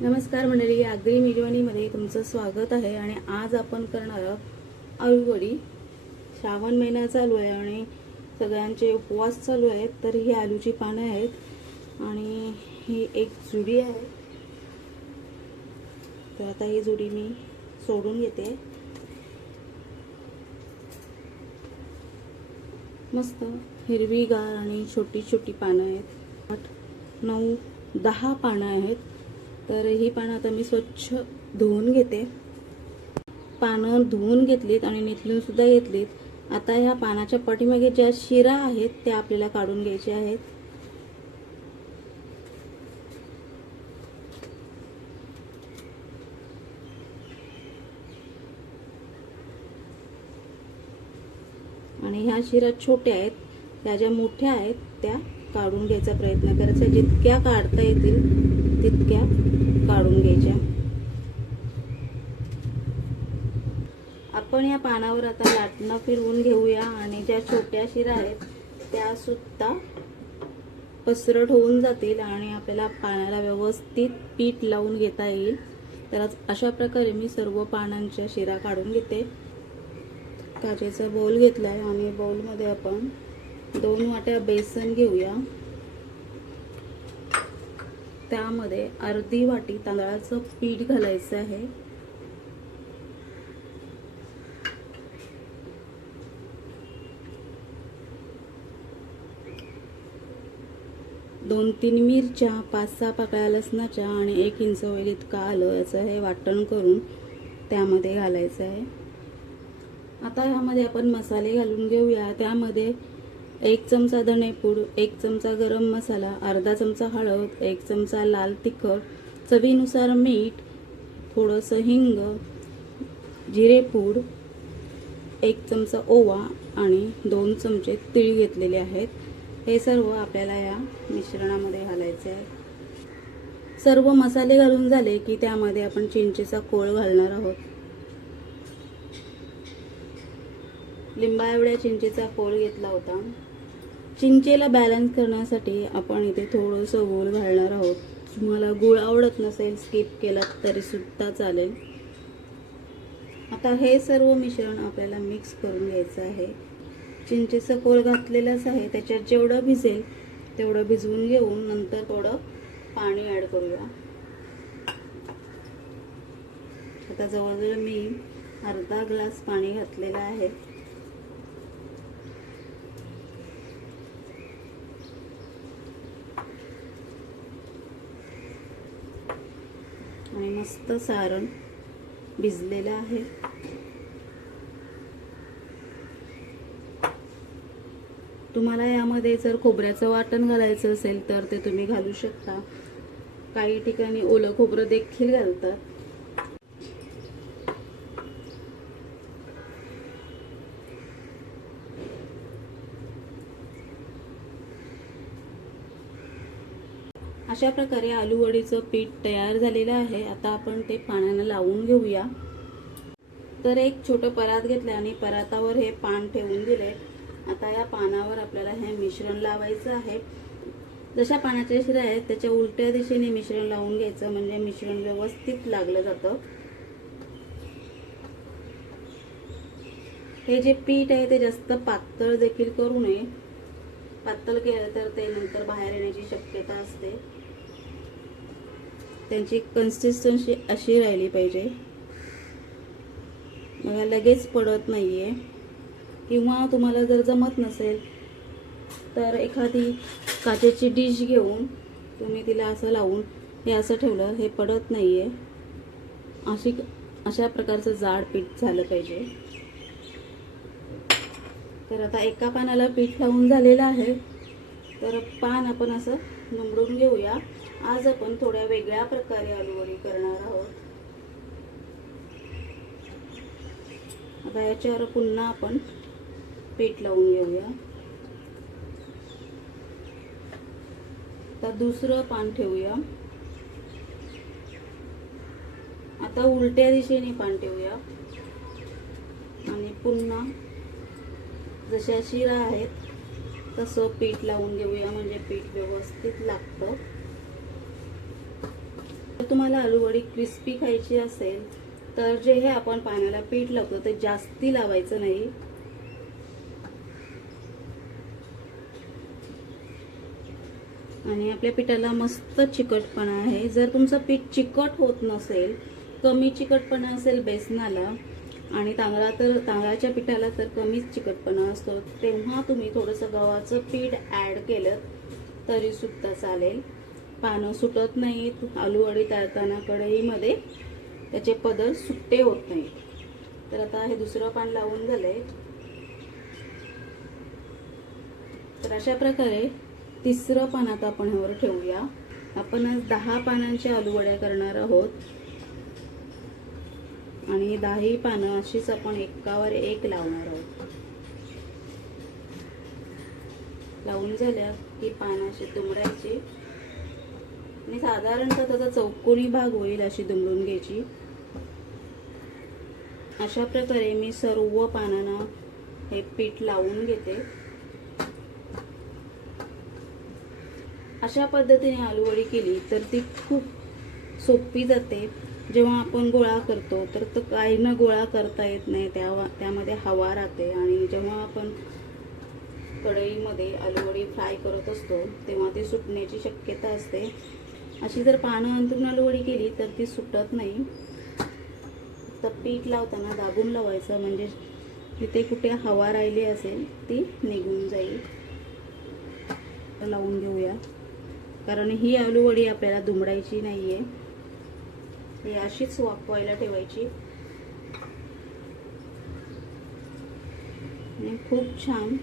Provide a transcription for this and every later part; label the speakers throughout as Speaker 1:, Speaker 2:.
Speaker 1: नमस्कार मंडळी आगरी मिरवणीमध्ये तुमचं स्वागत आहे आणि आज आपण करणार आहोत श्रावण महिना चालू आहे आणि सगळ्यांचे उपवास चालू आहेत तर ही आलूची पानं आहेत आणि ही एक जुडी आहे. तर आता ही जुडी मी सोडून घेते. मस्त हिरवीगार आणि छोटी छोटी पानं आहेत. आठ नऊ दहा पानं आहेत. तर ही पानं आता मी स्वच्छ धुवून घेते. पानं धुवून घेतलीत आणि निथलून सुद्धा घेतलीत. आता ह्या पानाच्या पाठीमागे ज्या शिरा आहेत त्या आपल्याला काढून घ्यायच्या आहेत. आणि ह्या शिरा छोट्या आहेत. त्या ज्या मोठ्या आहेत त्या काढून घ्यायचा प्रयत्न करायचा. जितक्या काढता येतील तितक्या काढून घ्यायच्या. आपण या पानावर आता लाटणं फिरवून घेऊया आणि ज्या छोट्या शिरा आहेत त्या सुद्धा पसरट होऊन जातील आणि आपल्याला पानाला व्यवस्थित पीठ लावून घेता येईल. तर अशा प्रकारे मी सर्व पानांच्या शिरा काढून घेते. काचेचा बाउल घेतला आहे आणि बाउलमध्ये आपण दोन वाट्या बेसन घेऊया. त्यामध्ये अर्धी वाटी तांदळाचं पीठ घालायचं आहे. दोन तीन मिरच्या पाच सहा पाकळ्या लसणाच्या आणि एक इंच होईल इतका आलं याचं हे वाटण करून त्यामध्ये घालायचं आहे. आता ह्यामध्ये आपण मसाले घालून घेऊया. त्यामध्ये एक चमचा धणेपूड एक चमचा गरम मसाला अर्धा चमचा हळद एक चमचा लाल तिखट चवीनुसार मीठ थोडंसं हिंग जिरेपूड एक चमचा ओवा आणि दोन चमचे तीळ घेतलेले आहेत. हे सर्व आपल्याला या मिश्रणामध्ये घालायचे आहे सर्व मसाले घालून झाले की त्यामध्ये आपण चिंचेचा कोळ घालणार आहोत. लिंबा एवढ्या चिंचेचा फोल घेतला होता. चिंचेला बॅलन्स करण्यासाठी आपण इथे थोडंसं गूळ घालणार आहोत. तुम्हाला गूळ आवडत नसेल स्किप केला तरीसुद्धा चालेल. आता हे सर्व मिश्रण आपल्याला मिक्स करून घ्यायचं आहे. चिंचेचं कोल घातलेलंच आहे. त्याच्यात जेवढं भिजेल तेवढं भिजवून घेऊन नंतर थोडं पाणी ॲड करूया. आता जवळजवळ मी अर्धा ग्लास पाणी घातलेलं आहे आणि मस्त सारण भिजलेलं आहे. तुम्हाला यामध्ये जर खोबऱ्याचं वाटण घालायचं असेल तर ते तुम्ही घालू शकता. काही ठिकाणी ओलं खोबरं देखील घालतात. अशा प्रकारे आलूवडीचं पीठ तयार झालेलं आहे. आता आपण ते पाण्यानं लावून घेऊया. तर एक छोटं परात घेतलं आणि परातावर हे पान ठेवून दिले आता या पानावर आपल्याला हे मिश्रण लावायचं आहे. जशा पानाच्या शिरा आहेत त्याच्या उलट्या दिशेने मिश्रण लावून घ्यायचं म्हणजे मिश्रण व्यवस्थित लागलं जातं. हे जे पीठ आहे ते जास्त पातळ देखील करू नये. पातळ केलं तर ते नंतर बाहेर येण्याची शक्यता असते. त्यांची कन्सिस्टन्सी अशी राहिली पाहिजे. मला लगेच पडत नाही आहे किंवा तुम्हाला जर जमत नसेल तर एखादी काचेची डिश घेऊन तुम्ही तिला असं लावून हे असं ठेवलं हे पडत नाही आहे अशी अशा प्रकारचं जाड पीठ झालं पाहिजे. तर आता एका पानाला पीठ लावून झालेलं आहे. तर पान आपण असं निवडून घेऊया. आज आपण थोड्या वेगळ्या प्रकारे आलूवडी करणार आहोत. आता याच्यावर पुन्हा आपण पीठ लावून घेऊया. आता दुसरं पान ठेवूया. आता उलट्या दिशेने पान ठेवूया. आणि पुन्हा जशा शिरा आहेत तसं पीठ लावून घेऊया म्हणजे पीठ व्यवस्थित लागतं. तुम्हाला आलूवडी क्रिस्पी खायची असेल तर जे हे आपण पाण्याला पीठ लावतो ते जास्ती लावायचं नाही. आणि आपल्या पिठाला मस्त चिकटपणा आहे. जर तुमचं पीठ चिकट होत नसेल कमी चिकटपणा असेल बेसनाला आणि तांदळा तर तांदळाच्या पिठाला तर कमीच चिकटपणा असतो तेव्हा तुम्ही थोडंसं गव्हाचं पीठ ॲड केलं तरीसुद्धा चालेल. पानं सुटत नाहीत आलूवडी तळताना कढईमध्ये त्याचे पदर सुट्टे होत नाहीत. तर आता हे दुसरं पान लावून झालंय. तर अशा प्रकारे तिसरं पान आता आपण ह्यावर ठेवूया. आपण आज दहा पानांच्या आलूवड्या करणार आहोत. आणि दहाही पानं अशीच आपण एकावर एक लावणार आहोत. लावून झाल्या की पानं अशी दुमडायची आणि साधारणतः त्याचा चौकोनी भाग होईल अशी दुमडून घ्यायची. अशा प्रकारे मी सर्व पानांना हे पीठ लावून घेते. अशा पद्धतीने आलूवडी केली तर ती खूप सोपी जाते. जेव्हा आपण गोळा करतो तर तो काही न गोळा करता येत नाही. त्या त्यामध्ये हवा राहते आणि जेव्हा आपण कढईमध्ये आलूवडी फ्राय करत असतो तेव्हा ती सुटण्याची शक्यता असते. अशी जर पानं अंतरुणाला आलूवडी केली तर ती सुटत नाही. तर पीठ लावताना दाबून लावायचं म्हणजे तिथे कुठे हवा राहिली असेल ती निघून जाईल. लावून घेऊया. कारण ही आलूवडी आपल्याला दुमडायची नाही आहे ही अशीच वापवायला ठेवायची. आणि खूप छान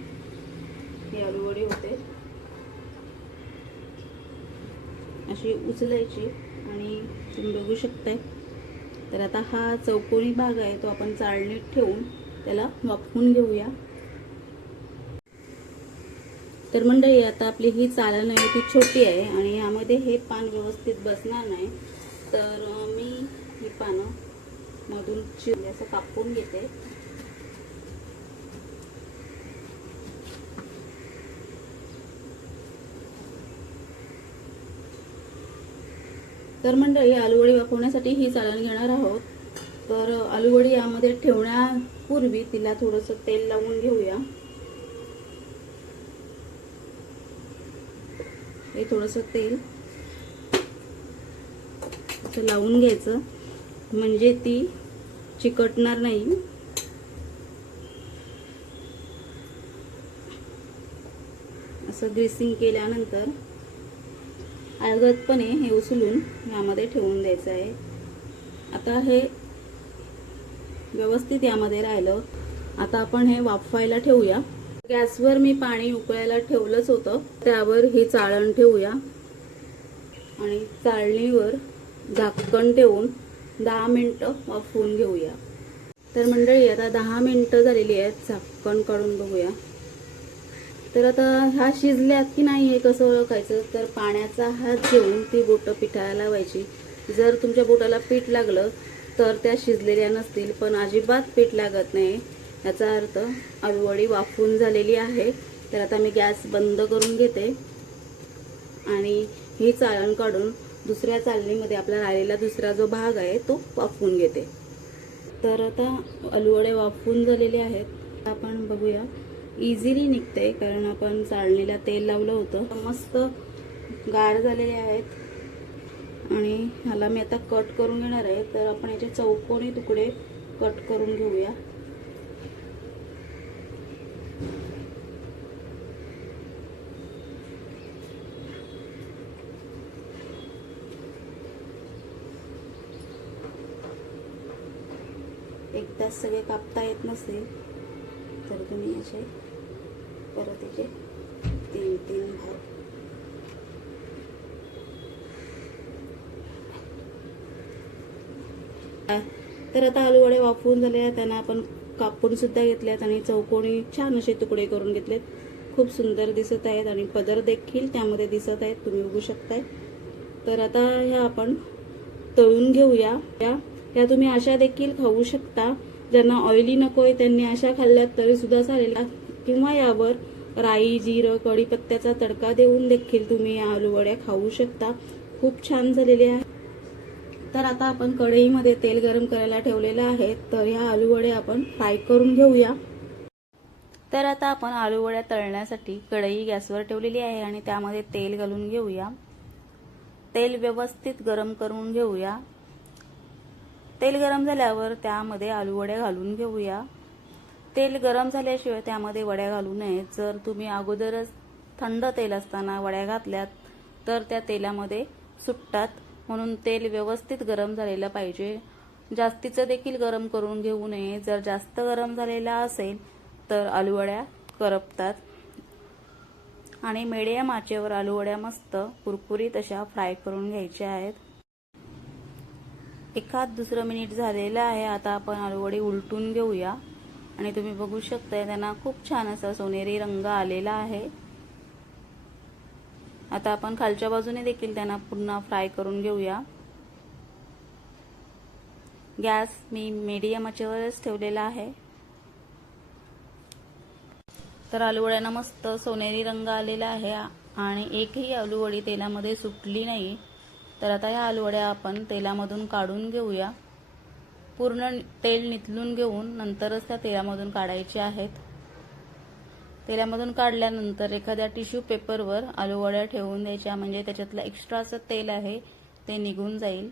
Speaker 1: ही आलूवडी होते. अशी उचलायची आणि तुम्ही बघू शकताय. तर आता हा चौकोनी भाग आहे तो आपण चाळणीत ठेवून त्याला वाफवून घेऊया. तर मंडळी आता आपली ही चाळण आहे ती छोटी आहे आणि यामध्ये हे पान व्यवस्थित बसणार नाही. तर मी ही पानं मधून चिरले असं कापून घेते. तर मंडळी आलूवडी वाफवण्यासाठी ही चाळण घेणार आहोत. तर आलूवडी यामध्ये ठेवण्यापूर्वी तिला थोडंसं तेल लावून घेऊया. हे थोडंसं तेल असं लावून घ्यायचं. म्हणजे ती चिकटणार नाही. असं ग्रेसिंग केल्यानंतर अलगदपणे हे उचलून यामध्ये ठेवून द्यायचं आहे. आता हे व्यवस्थित यामध्ये राहिलं. आता आपण हे वाफवायला ठेवूया. गॅसवर मी पाणी उकळायला ठेवलंच होतं. त्यावर ही चाळण ठेवूया. आणि चाळणीवर झाकण ठेवून दहा मिनटं वाफवून घेऊया. तर मंडळी आता दहा मिनटं झालेली आहेत. झाकण काढून बघूया. तर आता ह्या शिजल्यात की नाही हे कसं ओळखायचं? तर पाण्याचा हात घेऊन ती बोटं पिठाला लावायची. जर तुमच्या बोटाला पीठ लागलं तर त्या शिजलेल्या नसतील पण अजिबात पीठ लागत नाही. याचा अर्थ आलूवडी वाफून झालेली आहे. तर आता मी गॅस बंद करून घेते. आणि ही चाळण काढून दुसऱ्या चालणीमध्ये आपला राहिलेला दुसरा जो भाग आहे तो वाफवून घेते. तर आता आलूवडे वाफवून झालेले आहेत. आपण बघूया. इझिली निघते कारण आपण चाळणीला तेल लावलं होतं. मस्त गार झालेले आहेत. आणि ह्याला मी आता कट करून घेणार आहे. तर आपण याचे चौकोनी तुकडे कट करून घेऊया. एकदाच सगळे कापता येत नसेल. तुम्ही असे परत याचे तीन तीन भाग तर आता आलूवडे वाफवून झाले त्यांना आपण कापून सुद्धा घेतल्यात आणि चौकोनी छान असे तुकडे करून घेतलेत. खूप सुंदर दिसत आहेत आणि पदर देखील त्यामध्ये दिसत आहेत. तुम्ही बघू शकताय. तर आता ह्या आपण तळून घेऊया. या या तुम्ही अशा देखील खाऊ शकता. ज्यांना ऑइली नकोय त्यांनी अशा खाल्ल्यात तरी सुद्धा चालेल. किंवा यावर राई जिरं कढीपत्त्याचा तडका देऊन देखील तुम्ही या आलूवड्या खाऊ शकता. खूप छान झालेल्या आहे. तर आता आपण कढईमध्ये तेल गरम करायला ठेवलेलं आहे. तर ह्या आलूवडे आपण फ्राय करून घेऊया. तर आता आपण आलूवड्या तळण्यासाठी कढई गॅसवर ठेवलेली आहे आणि त्यामध्ये तेल घालून घेऊया. तेल व्यवस्थित गरम करून घेऊया. तेल गरम झाल्यावर त्यामध्ये आलू वड्या घालून घेऊया. तेल गरम झाल्याशिवाय त्यामध्ये वड्या घालू नयेत जर तुम्ही अगोदरच थंड तेल असताना वड्या घातल्यात तर त्या तेलामध्ये सुटतात. म्हणून तेल व्यवस्थित गरम झालेलं पाहिजे. जास्तीचं देखील गरम करून घेऊ नये. जर जास्त गरम झालेला असेल तर आलूवड्या करपतात. आणि मेडियम आचेवर आलूवड्या मस्त कुरकुरीत अशा फ्राय करून घ्यायच्या आहेत. एखाद दुसरं मिनिट झालेलं आहे आता आपण आलूवडी उलटून घेऊया. आणि तुम्ही बघू शकताय त्यांना खूप छान असा सोनेरी रंग आलेला आहे. आता आपण खालच्या बाजूने देखील त्यांना पुन्हा फ्राय करून घेऊया. गॅस मी मीडियम आचेवरच ठेवलेला आहे. तर आलूवड्यांना मस्त सोनेरी रंग आलेला आहे आणि एकही आलूवडी तेलामध्ये सुटली नाही. तर आता ह्या आलूवड्या आपण तेलामधून काढून घेऊया. पूर्ण तेल निथलून घेऊन नंतरच त्या तेलामधून काढायचे आहेत. तेलामधून काढल्यानंतर एखाद्या टिश्यू पेपरवर आलूवड्या ठेवून द्यायच्या म्हणजे त्याच्यातलं एक्स्ट्राचं तेल आहे ते निघून जाईल.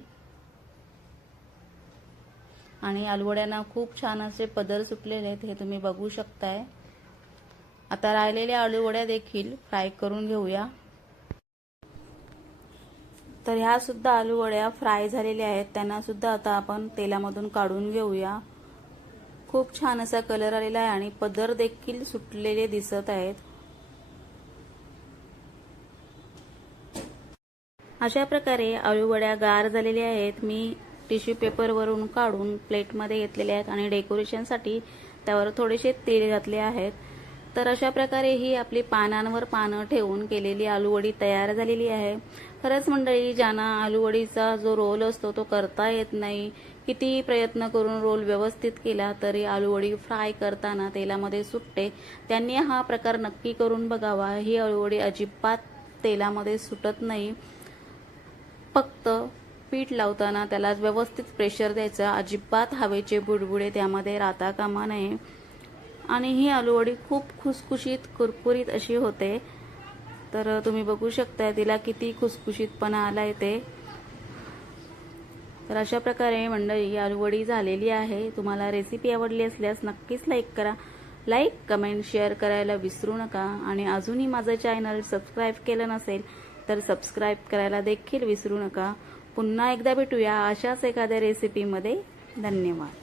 Speaker 1: आणि आलूवड्यांना खूप छान असे पदर सुटलेले आहेत हे तुम्ही बघू शकताय. आता राहिलेल्या आलूवड्या देखील फ्राय करून घेऊया. तर ह्या सुद्धा आलूवड्या फ्राय झालेल्या आहेत. त्यांना सुद्धा आता आपण तेलामधून काढून घेऊया. खूप छान असा कलर आलेला आहे आणि पदर देखील सुटलेले दिसत आहेत. अशा प्रकारे आलूवड्या गार झालेल्या आहेत. मी टिश्यू पेपरवरून काढून प्लेटमध्ये घेतलेले आहेत आणि डेकोरेशनसाठी त्यावर थोडेसे तेल घातले आहेत. तर अशा प्रकारे ही आपली पानांवर पानं ठेवून केलेली आलूवडी तयार झालेली आहे. खरंच मंडळी ज्यांना आलूवडीचा जो रोल असतो तो करता येत नाही. कितीही प्रयत्न करून रोल व्यवस्थित केला तरी आलूवडी फ्राय करताना तेलामध्ये सुटते. त्यांनी हा प्रकार नक्की करून बघावा. ही आलूवडी अजिबात तेलामध्ये सुटत नाही. फक्त पीठ लावताना त्याला व्यवस्थित प्रेशर द्यायचं. अजिबात हवेचे बुडबुडे त्यामध्ये राहता कामा नये. आणि ही आलूवडी खूप खुसखुशीत कुरकुरीत अशी होते. तर तुम्ही बघू शकता तिला किती खुसखुशीतपणा आला ते. तर अशा प्रकारे मंडळी आलूवडी झालेली आहे. तुम्हाला रेसिपी आवडली असल्यास नक्कीच लाईक करा. लाईक कमेंट शेअर करायला विसरू नका. आणि अजूनही माझं चॅनल सबस्क्राईब केलं नसेल तर सबस्क्राईब करायला देखील विसरू नका. पुन्हा एकदा भेटूया अशाच एखाद्या रेसिपीमध्ये धन्यवाद.